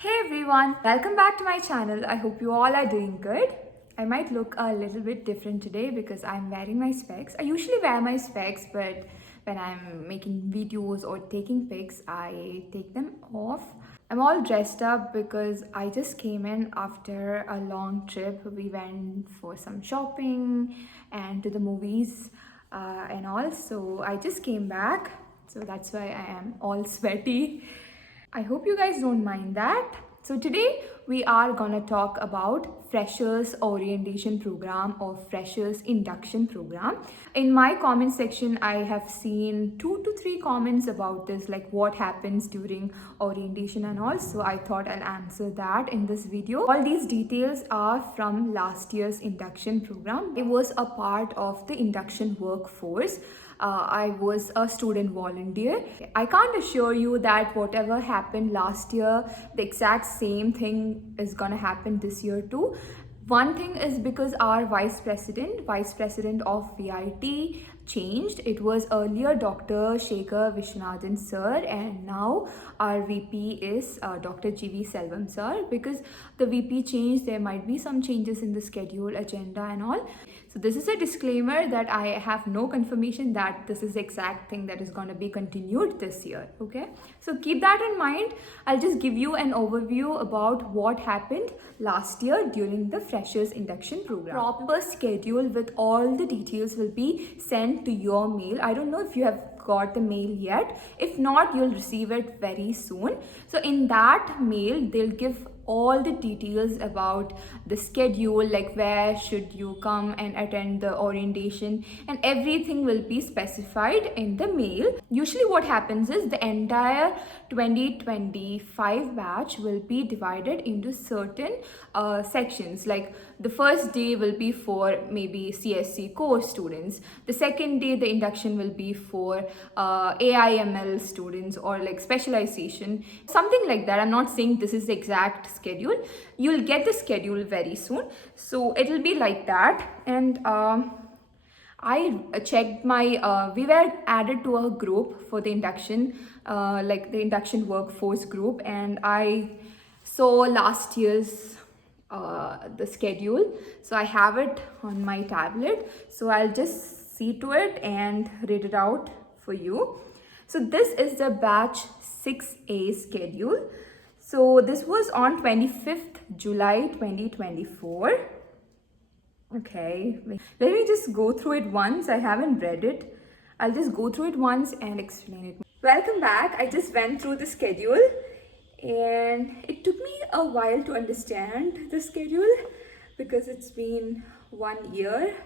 Hey everyone, welcome back to my channel. I hope you all are doing good. I might look a little bit different today because I'm wearing my specs. I usually wear my specs, but when I'm making videos or taking pics, I take them off. I'm all dressed up because I just came in after a long trip. We went for some shopping and to the movies and all. So I just came back. So that's why I am all sweaty. I hope you guys don't mind that. So today we are gonna talk about freshers orientation program or freshers induction program. In my comment section, I have seen 2 to 3 comments about this, like what happens during orientation and all. So I thought I'll answer that in this video. All these details are from last year's induction program. It was a part of the induction workforce. I was a student volunteer. I can't assure you that whatever happened last year, the exact same thing is gonna happen this year too. One thing is because our vice president of VIT changed. It was earlier Dr. Shekhar Viswanathan sir, and now our VP is Dr. GV Selvam sir. Because the VP changed, there might be some changes in the schedule, agenda and all. So this is a disclaimer that I have no confirmation that this is the exact thing that is going to be continued this year. Okay, so keep that in mind. I'll just give you an overview about what happened last year during the freshers induction program. Proper schedule with all the details will be sent to your mail. I don't know if you have got the mail yet. If not, you'll receive it very soon. So in that mail, they'll give all the details about the schedule, like where should you come and attend the orientation, and everything will be specified in the mail. Usually what happens is the entire 2025 batch will be divided into certain sections. Like the first day will be for maybe CSC core students. The second day, the induction will be for AIML students or like specialization, something like that. I'm not saying this is the exact schedule. You'll get the schedule very soon. So it'll be like that. And I checked my, we were added to a group for the induction, like the induction workforce group, and I saw last year's the schedule. So I have it on my tablet. So I'll just see to it and read it out for you. So this is the batch 6A schedule. So this was on 25th July 2024. Okay, let me just go through it once. I haven't read it. I'll just go through it once and explain it. Welcome back. I just went through the schedule and it took me a while to understand the schedule because it's been 1 year.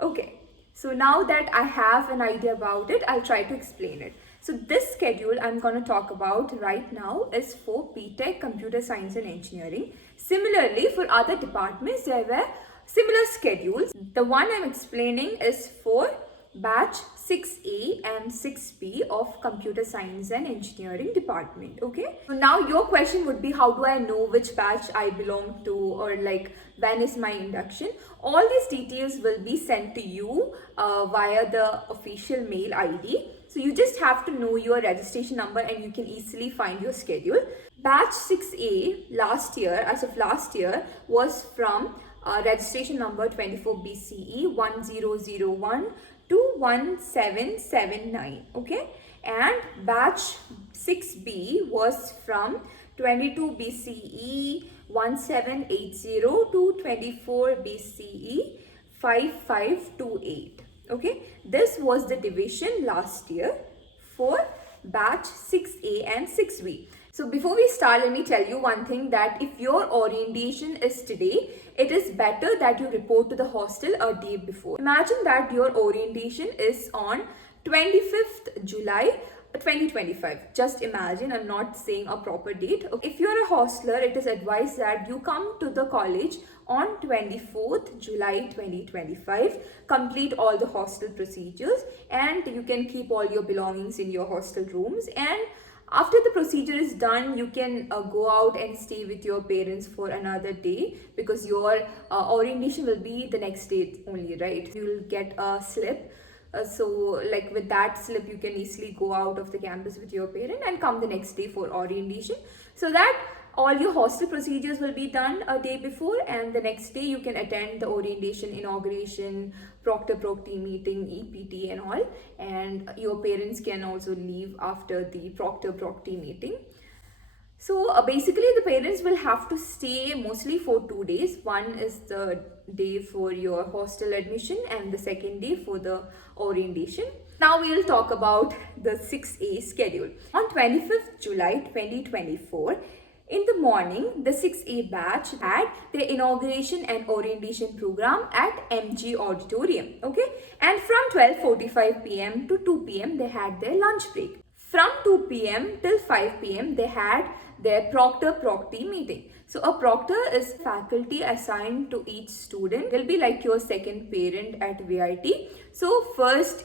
Okay, so now that I have an idea about it, I'll try to explain it. So this schedule I'm going to talk about right now is for BTech Computer Science and Engineering. Similarly, for other departments, there were similar schedules. The one I'm explaining is for batch 6A and 6B of Computer Science and Engineering department. Okay, so now your question would be, how do I know which batch I belong to, or like when is my induction? All these details will be sent to you via the official mail ID. So you just have to know your registration number and you can easily find your schedule. Batch 6A last year, as of last year, was from registration number 24 BCE 1001 to 1779. Okay, and batch 6B was from 22 BCE 1780 to 24 BCE 5528. Okay, this was the division last year for batch 6A and 6B. So before we start, let me tell you one thing, that if your orientation is today, it is better that you report to the hostel a day before. Imagine that your orientation is on 25th July 2025. Just imagine, I'm not saying a proper date. Okay. If you're a hostler, it is advised that you come to the college on 24th July 2025, complete all the hostel procedures, and you can keep all your belongings in your hostel rooms. And after the procedure is done, you can go out and stay with your parents for another day, because your orientation will be the next day only, right? You will get a slip. So like with that slip, you can easily go out of the campus with your parent and come the next day for orientation, so that All your hostel procedures will be done a day before, and the next day you can attend the orientation, inauguration, proctor proctee meeting, EPT and all, and your parents can also leave after the proctor proctee meeting. So basically the parents will have to stay mostly for 2 days. One is the day for your hostel admission and the second day for the orientation. Now we will talk about the 6A schedule. On 25th July 2024, in the morning, the 6A batch had their inauguration and orientation program at MG Auditorium. Okay, and from 12:45 p.m. to 2 p.m. they had their lunch break. From 2 p.m. till 5 p.m. they had their proctor proctee meeting. So a proctor is faculty assigned to each student. Will be like your second parent at VIT. So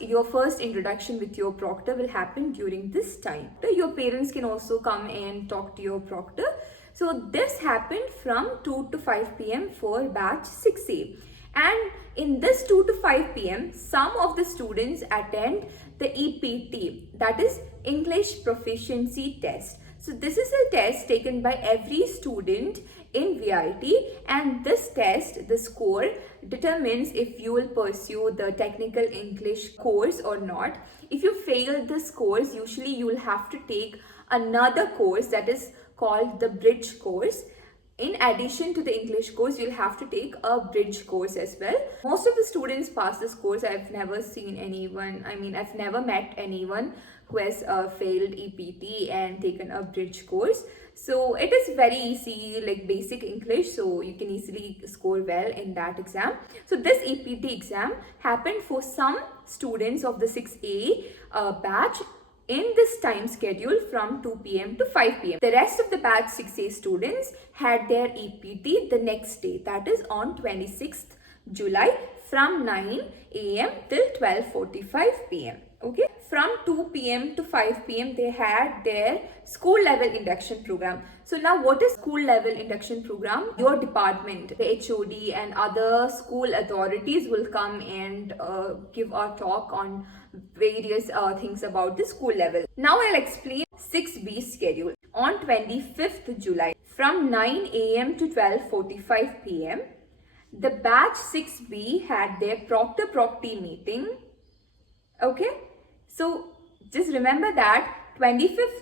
your first introduction with your proctor will happen during this time. Your parents can also come and talk to your proctor. So this happened from 2 to 5 p.m. for batch 6A. And in this 2 to 5 p.m., some of the students attend the EPT, that is English Proficiency Test. So this is a test taken by every student in VIT, and this test, the score, determines if you will pursue the technical English course or not. If you fail this course, usually you will have to take another course that is called the bridge course. In addition to the English course, you'll have to take a bridge course as well. Most of the students pass this course. I've never seen anyone, I've never met anyone who has failed EPT and taken a bridge course. So it is very easy, like basic English, so you can easily score well in that exam. So this EPT exam happened for some students of the 6A batch in this time schedule from 2 p.m. to 5 p.m. The rest of the batch 6A students had their EPT the next day, that is on 26th July from 9 a.m. till 12:45 p.m. Okay, from 2 p.m. to 5 p.m. they had their school level induction program. So now what is school level induction program? Your department, the HOD and other school authorities will come and give a talk on various things about the school level. Now I'll explain 6B schedule. On 25th July from 9 a.m. to 12:45 p.m. the batch 6B had their proctor proctee meeting. Okay, so just remember that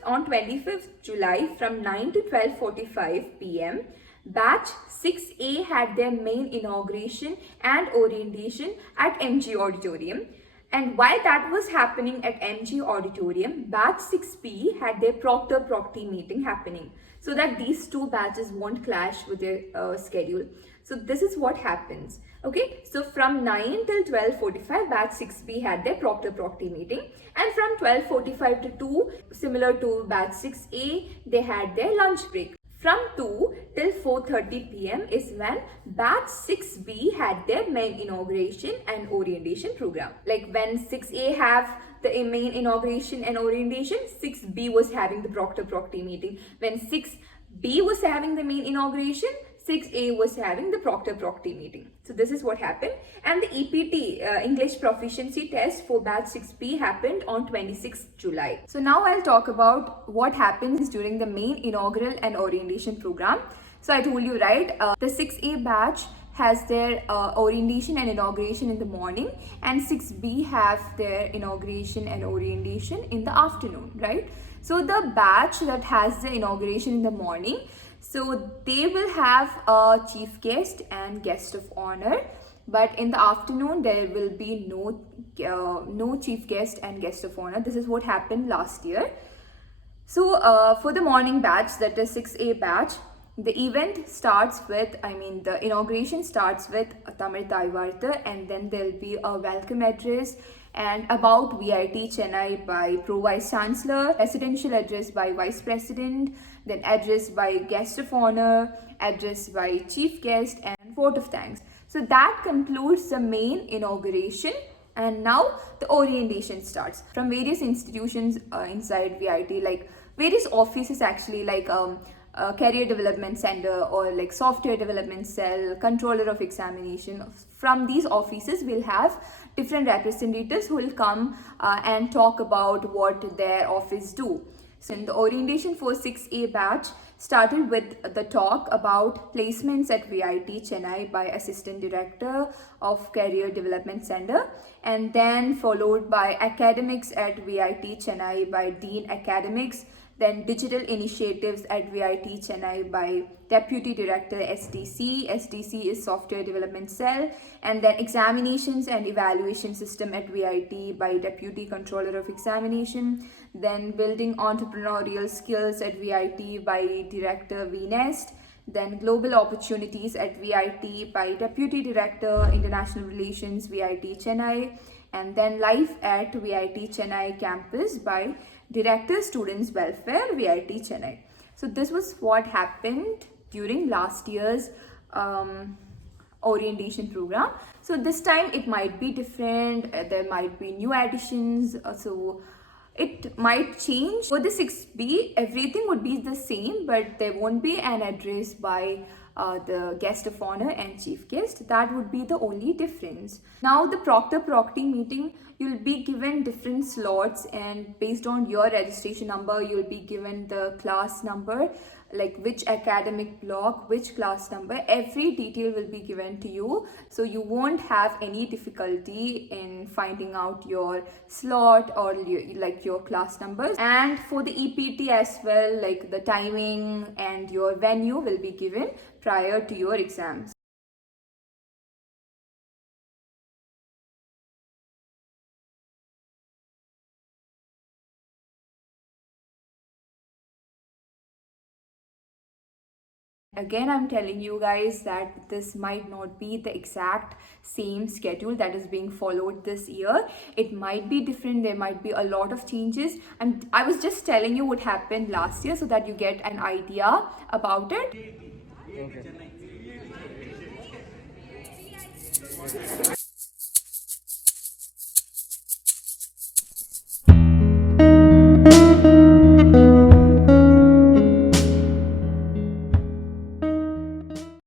on 25th July from 9 to 12:45 p.m. batch 6A had their main inauguration and orientation at MG Auditorium. And while that was happening at MG Auditorium, batch 6B had their proctor proctee meeting happening, so that these two batches won't clash with their schedule. So this is what happens. Okay, so from 9 till 12:45, batch 6B had their proctor proctee meeting, and from 12:45 to 2, similar to batch 6A, they had their lunch break. From 2 till 4:30 p.m. is when batch 6B had their main inauguration and orientation program. Like when 6A have the main inauguration and orientation, 6B was having the proctor proctee meeting. When 6B was having the main inauguration, 6A was having the proctor proctee meeting. So this is what happened. And the EPT, English Proficiency Test for batch 6B happened on 26th July. So now I'll talk about what happens during the main inaugural and orientation program. So I told you, right, the 6A batch has their orientation and inauguration in the morning, and 6B have their inauguration and orientation in the afternoon, right? So the batch that has the inauguration in the morning, so they will have a chief guest and guest of honor, but in the afternoon there will be no chief guest and guest of honor. This is what happened last year. So for the morning batch, that is 6A batch, the event starts with, the inauguration starts with Tamil Taivartha, and then there'll be a welcome address and about VIT Chennai by Pro Vice Chancellor, presidential address by Vice President, then address by guest of honor, address by chief guest, and vote of thanks. So that concludes the main inauguration, and now the orientation starts from various institutions inside VIT, like various offices actually, like career development center or like software development cell, controller of examination. From these offices we'll have different representatives who will come and talk about what their office do. So in the orientation for 6A batch, Started with the talk about placements at VIT Chennai by Assistant Director of Career Development Center, and then followed by academics at VIT Chennai by Dean Academics, then digital initiatives at VIT Chennai by Deputy Director SDC. SDC is Software Development Cell, and then examinations and evaluation system at VIT by Deputy Controller of Examination, then building entrepreneurial skills at VIT by Director VNest, then global opportunities at VIT by Deputy Director International Relations VIT Chennai, and then life at VIT Chennai campus by Director Students Welfare VIT Chennai. So this was what happened during last year's orientation program. So this time it might be different, there might be new additions, so it might change. For the 6B, everything would be the same, but there won't be an address by the guest of honor and chief guest. That would be the only difference. Now the proctor-procting meeting, you'll be given different slots, and based on your registration number, you'll be given the class number, like which academic block, which class number, every detail will be given to you, so you won't have any difficulty in finding out your slot or your class numbers. And for the EPT as well, like the timing and your venue will be given prior to your exams. Again, I'm telling you guys that this might not be the exact same schedule that is being followed this year. It might be different, there might be a lot of changes. I was just telling you what happened last year so that you get an idea about it. Okay.